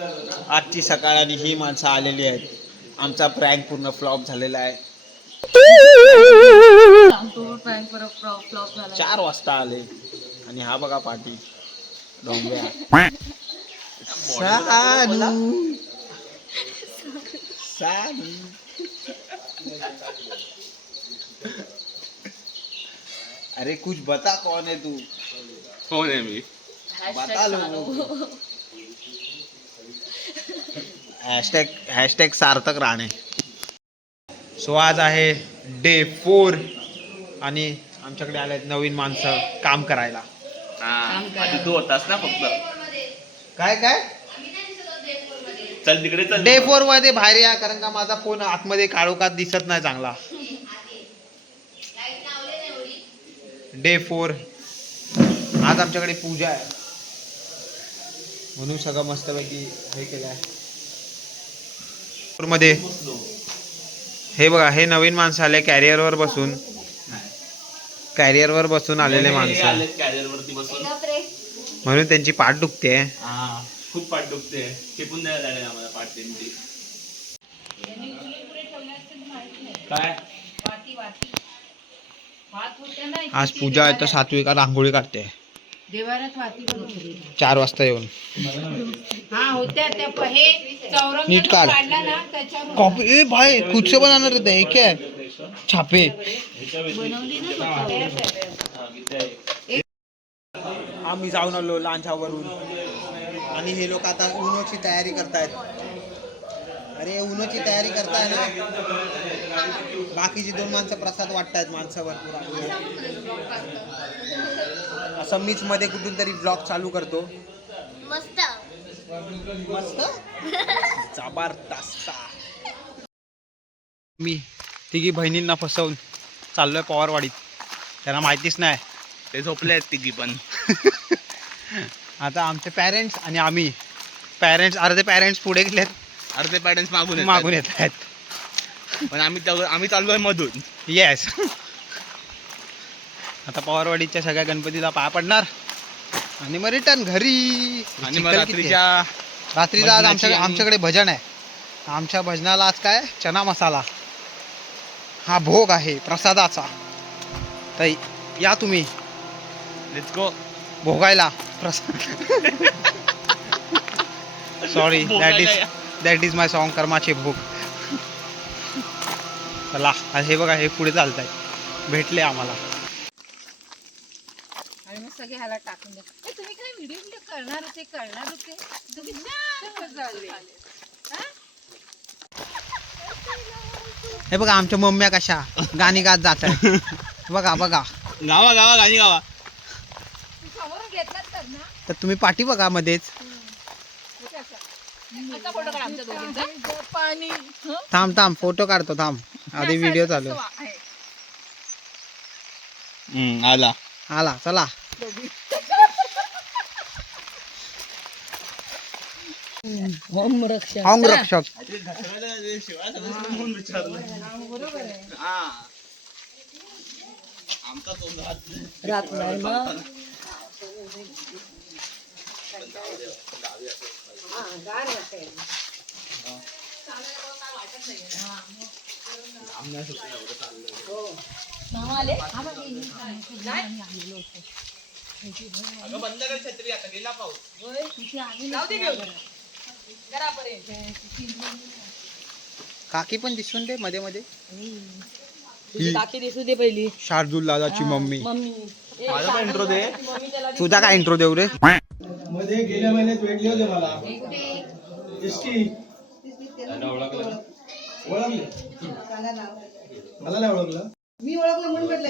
आजची सकाळ आणि ही माणसं आलेली आहेत. आमचा प्रँक पूर्ण फ्लॉप झालेला आहे. 4 वाजता आले आणि हा बघा पाठी डोंब्या सानू सानू. अरे कुछ बता कौन है तू. कौन है मी? बता लो. हॅशटॅग सार्थक राणे. सो आज आहे डे 4 आणि आमच्याकडे आले नवीन माणसं काम करायला. आधी तू होतास ना फक्त. काय काय चल तिकडे चल. डे 4 मध्ये बाहेर या, कारण का माझा फोन आतमध्ये काळोखात दिसत नाही चांगला. डे 4 आज आमच्याकडे पूजा आहे म्हणून सगळं मस्तपैकी हे केलं आहे. मध्ये हे बघा, हे नवीन माणसं आले कॅरियरवर बसून आलेले माणसं कॅरियर वरती बसून म्हणून त्यांची पाठ दुखते. खूप पाठ दुखते. टिपून द्यायला लागेल आम्हाला पाठ त्यांची. काय आज पूजा आहे तर सात्विका रांगोळी काढते 4 वाजता येऊन. नीट काढ. कॉपी ए भाई खुद से बनाना रहता है क्या छापे. आम्ही जाऊन आलो लांछावरून आणि हे लोक आता उनोची तयारी करतायत. अरे उनोची तयारी करताय ना. बाकीची 2 माणसं प्रसाद वाटतायत. माणसं भरपूर असं मीच मध्ये कुठून तरी ब्लॉग चालू करतो. मस्त मस्त जबरदस्त. मी तिघी बहिणींना फसवून चाललोय पवारवाडीत. त्यांना माहितीच नाही. ते झोपले आहेत तिघी पण. आता आमचे पॅरेंट्स आणि आम्ही अर्धे पॅरेंट्स पुढे गेलेत, अर्धे पॅरेंट्स मागून येत आहेत. पण आम्ही चाललोय मधून. येस. आता पवारवाडीच्या सगळ्या गणपतीला पाया पडणार आणि मग रिटर्न घरी. आणि मग रात्रीचा आज आमच्याकडे भजन आहे. आमच्या भजनाला आज काय चना मसाला हा भोग आहे प्रसादाचा. तर या तुम्ही लेट्स गो भोगायला प्रसाद. Sorry that is my song कर्माचे भोग. चला हे बघा, हे पुढे चालत आहे. भेटले आम्हाला. आणि मग सगळे ह्याला टाकून द्या. तुम्ही काय व्हिडिओ करणार होते तुम्ही हे बघा आमच्या मम्म्या कशा गाणी गात जात आहेत. बघा गावा गाणी गावा. समोरून घेतलात तर ना. तर तुम्ही पाठी बघा मध्येच. फोटो काढ आमच्या दोघींचा. पाणी थांब फोटो काढतो थांब. आधी व्हिडिओ चालू. आला चला. होम रक्षक. बंद कर छत्री, आता गेला पाऊस. काकी पण दिसून दे मध्ये मध्ये. काकी दिसू दे पहिली. शार्दूल दादाची मम्मी. माझा पण इंट्रो दे. तुझा काय इंट्रो देऊ रे. मध्ये गेल्या महिन्यात भेटले होते मला. ओळखले मला नाही ओळखलं. मी ओळखलं म्हणून भेटले.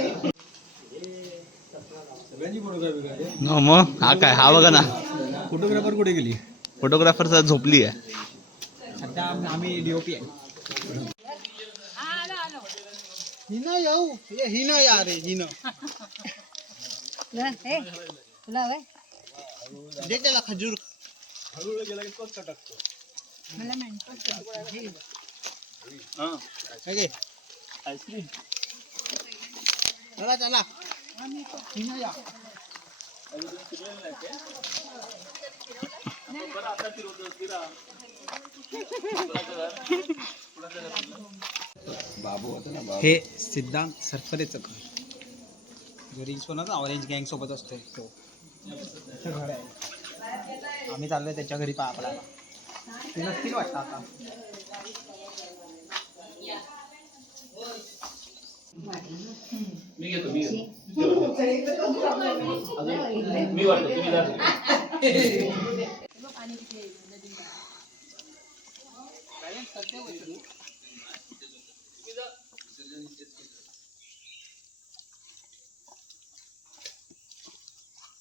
सगळ्यांची फोटोग्राफी काय मग हा काय हा बघा ना. फोटोग्राफर कुठे गेली. फोटोग्राफर झोपली आहे. सध्या आम्ही डीओपी आहे. हिनं येऊ हिनं या रे हिनं. दे त्याला खजूर. हळूहळू गेला की तोच टाकतो. आईस्क्रीम चला चला. हिनं या. हे सिद्धांत सरफरेचं घर जो रील्स बनवतो ऑरेंज गँग सोबत असतोय तो त्याचं घर आहे. आम्ही चाललोय त्याच्या घरी आपल्याला ते नसतील वाटतं आता. मी घेतो मी वाटतो तुम्ही जा.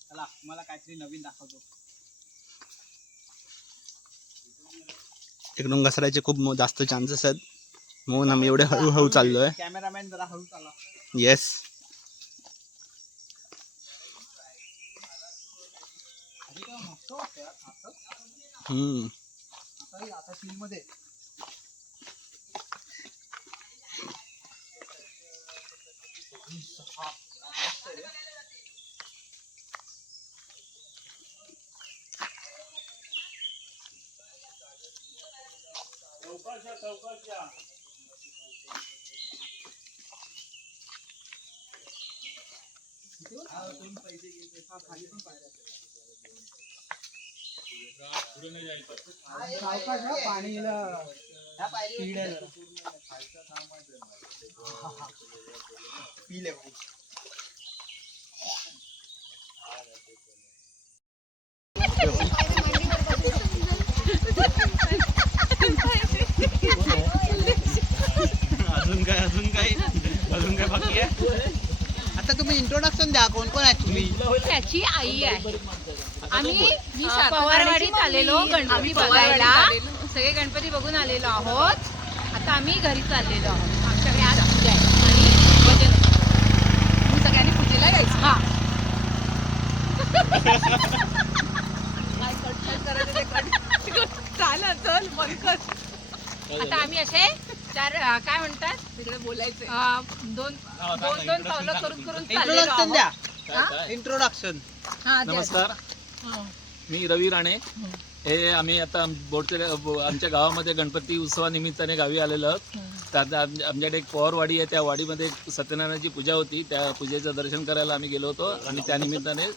चला मला काहीतरी नवीन दाखवतो. इकडून घसरायचे खूप जास्त चान्सेस आहेत म्हणून आम्ही एवढे हळूहळू चाललोय. कॅमेरामॅन जरा हळू चाला. येस. आता फील्ड मध्ये पाणी अजून काय बाकी आहे. आता तुम्ही इंट्रोडक्शन द्या. कोण कोण आहे तुम्ही? त्याची आई आहे. आम्ही पवारवाडीत आलेलो गणपती बघायला. सगळे गणपती बघून आलेलो आहोत. आता आम्ही घरी चाललेलो आहोत. आमच्याकडे आज पूजा आहे आणि भजन. मग सगळ्यांनी पूजेला जायचं. हा चाल चल पंकज. आता आम्ही असे चार काय म्हणतात तिकडे बोलायचं दोन पावलं करून चाललेलो इंट्रोडक्शन द्या. आहोत. इंट्रोडक्शन. हा, द्या. नमस्कार, मी रवी राणे. हे आम्ही आता आमच्या गावामध्ये गणपती उत्सवानिमित्ताने गावी आलेलो आहोत. त्यात आमच्याकडे एक पवारवाडी आहे. त्या वाडीमध्ये एक सत्यनारायणाची पूजा होती. त्या पूजेचं दर्शन करायला आम्ही गेलो होतो आणि त्यानिमित्ताने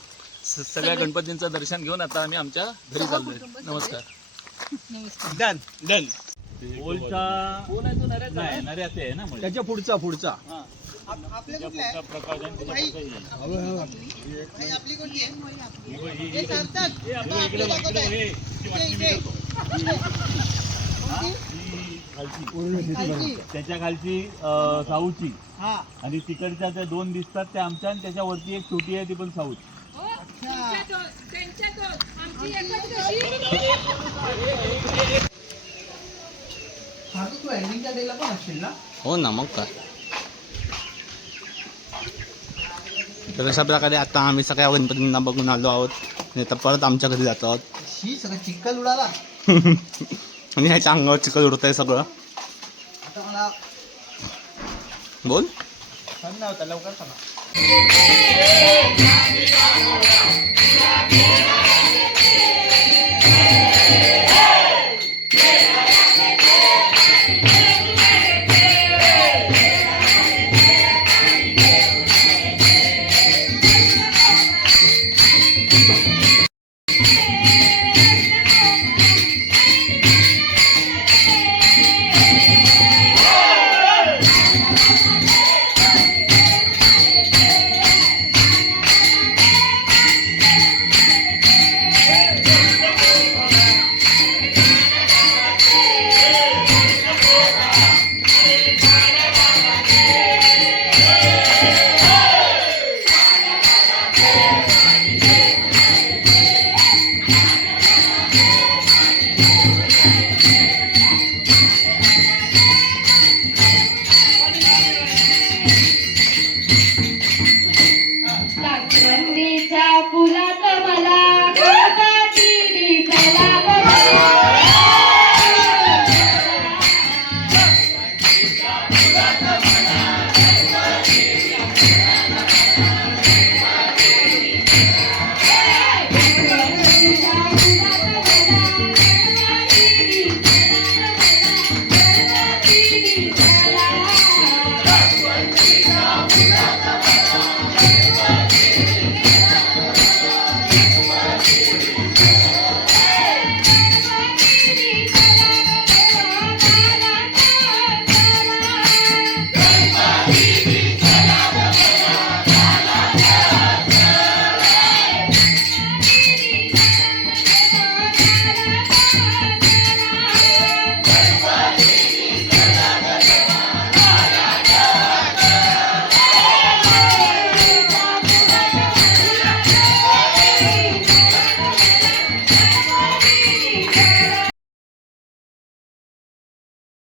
सगळ्या गणपतींचं दर्शन घेऊन आता आम्ही आमच्या घरी चाललोय. नमस्कार. Done done. नऱ्याचे आहे ना त्याच्या पुढचा आपले कुठले आहे? भाई. भाई, आपली कोणती आहे? हे सांगतात. हा, आपलं दाखवत आहे. इथे. खालची? त्याच्या खालची साऊची हा. आणि तिकडच्या त्या दोन दिसतात त्या आमच्या आणि त्याच्यावरती एक छोटी आहे ती पण साऊथ. हा, तू एंडिंगच्या डेला पण असशील ना? हो ना, मग काय. तर अशा प्रकारे आता आम्ही सगळ्या गणपतींना बघून आलो आहोत आणि आता परत आमच्या घरी जातो आहोत. शी सगळं चिखल उडाला. आणि ह्याच्या अंगावर चिखल उडत आहे सगळं. आता मला बोल. थंड होता. लवकर सांगा.